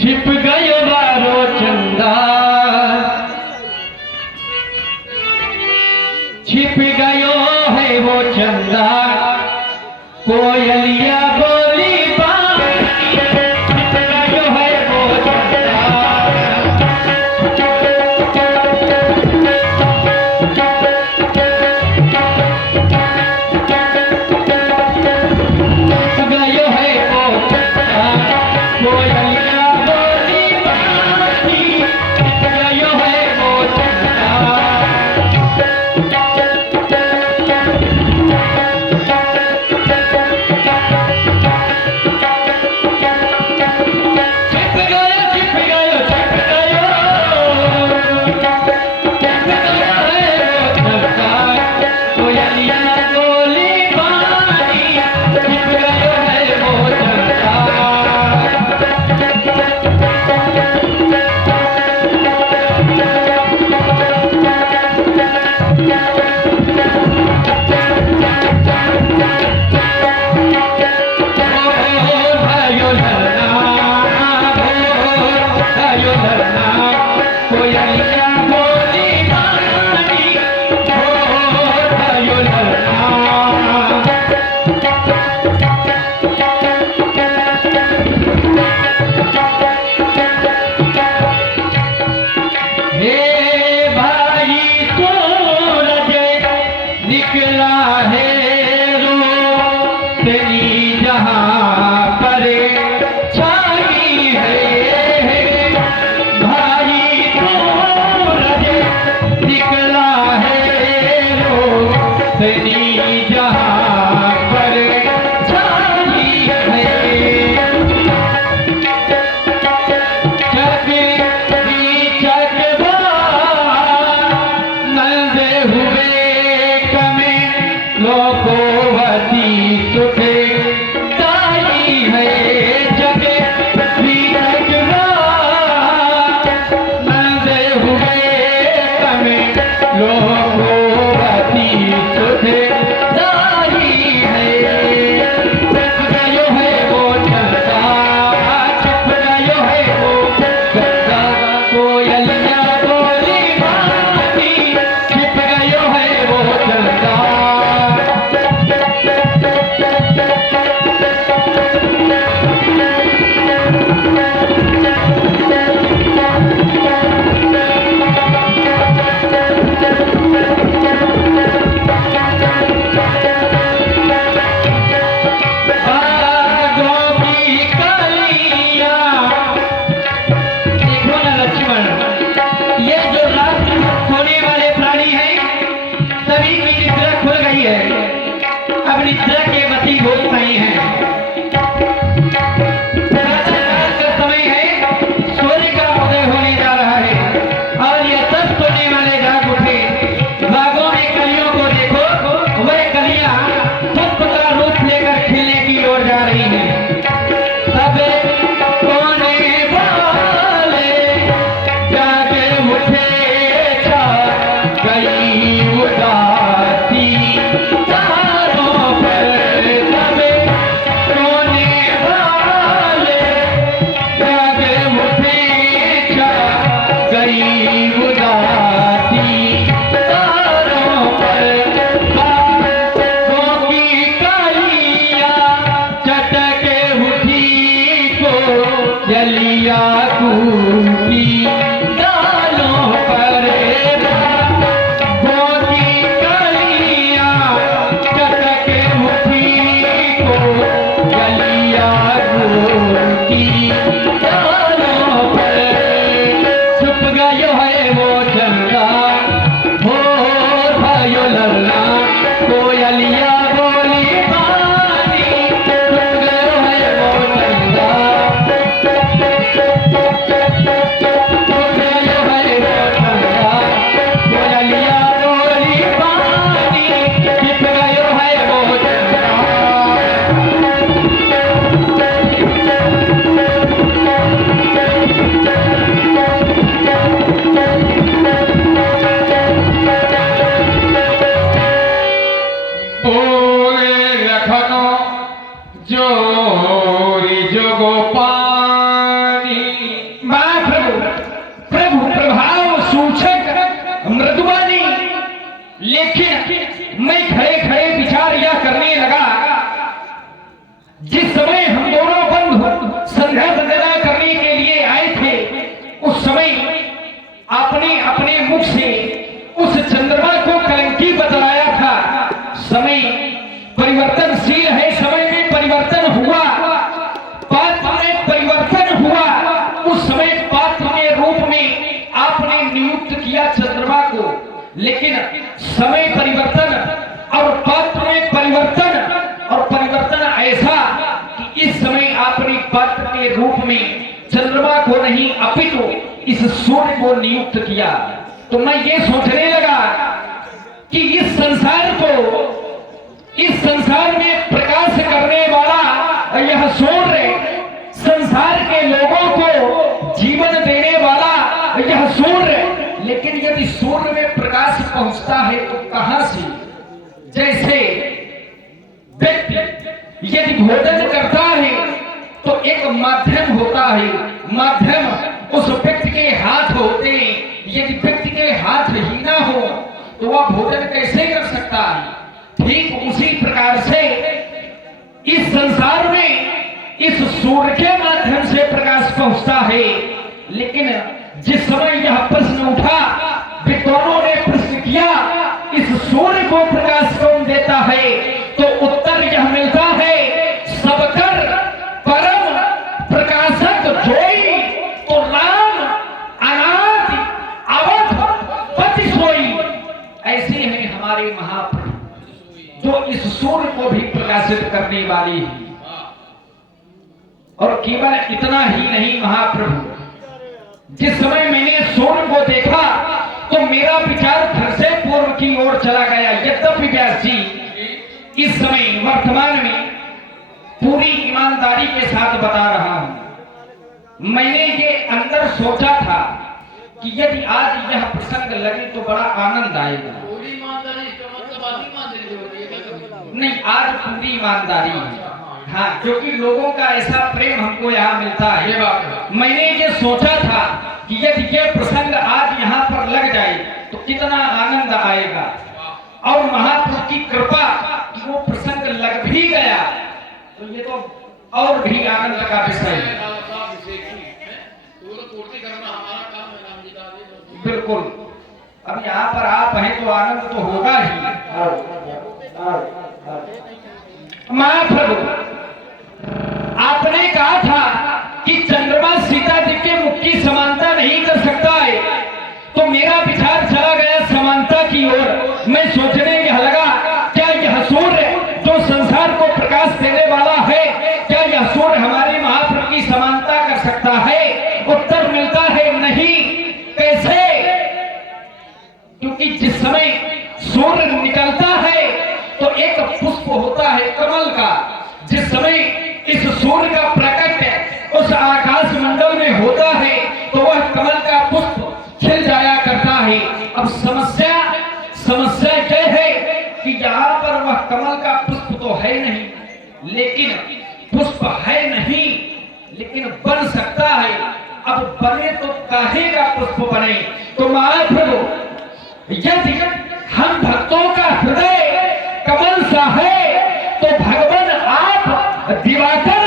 छिप गयो बारो चंदा, छिप गयो है वो चंदा, कोयलिया बोली बारी, छिप गयो है वो चंदा। छिप गयो है वो चंदा, कोयलिया बोली बारी, छिप गयो है वो चंदा। अब निद्रा के वसी हो गई है। प्रातःकाल का समय है, सूर्य का उदय होने जा रहा है और ये सब सोने वाले जाग उठे। बागों में कलियों को देखो, वह कलियां पुष्प का रूप लेकर खिलने की ओर जा रही हैं। सब कोने वाले जागे उठे, छा गई उदासी चारों पर। समय परिवर्तन और पात्र में परिवर्तन, और परिवर्तन ऐसा कि इस समय आपने पात्र के रूप में चंद्रमा को नहीं अपितु इस सूर्य को नियुक्त किया। तो मैं ये सोचने लगा कि इस संसार में प्रकाश करने वाला यह सूर्य, संसार के लोगों को जीवन देने वाला यह सूर्य, लेकिन यदि सूर्य में प्रकाश पहुंचता है तो कहां से? जैसे व्यक्ति यदि भोजन करता है तो एक माध्यम होता है, माध्यम उस व्यक्ति के हाथ होते हैं। यदि व्यक्ति के हाथ ही ना हो तो वह भोजन कैसे कर सकता है? ठीक उसी प्रकार से इस संसार में इस सूर्य के माध्यम से प्रकाश पहुंचता है। लेकिन जिस समय यह प्रश्न उठा, विद्वानों ने प्रश्न किया इस सूर्य को प्रकाश कौन देता है, तो उत्तर यह मिलता है सबकर परम प्रकाशक जोई, तो राम अनादि अवध पति सोई। ऐसे हैं हमारे महाप्रभु जो इस सूर्य को भी प्रकाशित करने वाली है। और केवल इतना ही नहीं, महाप्रभु जिस समय मैंने सूर्य को देखा तो मेरा विचार फिर से पूर्व की ओर चला गया। यद्यपि व्यास जी इस समय वर्तमान में पूरी ईमानदारी के साथ बता रहा हूं, मैंने ये अंदर सोचा था कि यदि आज यह प्रसंग लगे तो बड़ा आनंद आएगा। नहीं, आज पूरी ईमानदारी है। हाँ, क्योंकि लोगों का ऐसा प्रेम हमको यहाँ मिलता है। मैंने ये सोचा था कि यदि ये प्रसंग आज यहाँ पर लग जाए तो कितना आनंद आएगा, और महाप्रभु की कृपा कि वो प्रसंग लग भी गया तो ये तो और भी आनंद का विषय है। बिल्कुल, अब यहाँ पर आप हैं तो आनंद तो होगा ही। महाप्रभु आपने कहा था कि चंद्रमा सीता जी के मुख की समानता नहीं कर सकता है, तो मेरा विचार चला गया समानता की ओर। मैं सोचने यह लगा, क्या यह सूर्य जो संसार को प्रकाश देने वाला है, क्या यह सूर्य हमारे महाप्रभु की समानता कर सकता है? उत्तर मिलता है नहीं। कैसे? क्योंकि जिस समय सूर्य निकलता है तो एक पुष्प होता है कमल का, जिस समय इस सूर्य का प्रकट उस आकाश मंडल में होता है तो वह कमल का पुष्प खिल जाया करता है। अब समस्या क्या है कि यहाँ पर वह कमल का पुष्प तो है नहीं, लेकिन पुष्प है नहीं लेकिन बन सकता है। अब बने तो काहे का पुष्प बने? तो महाप्रभु यदि हम भक्तों का हृदय कमल सा है तो भगवान आप दिवाकर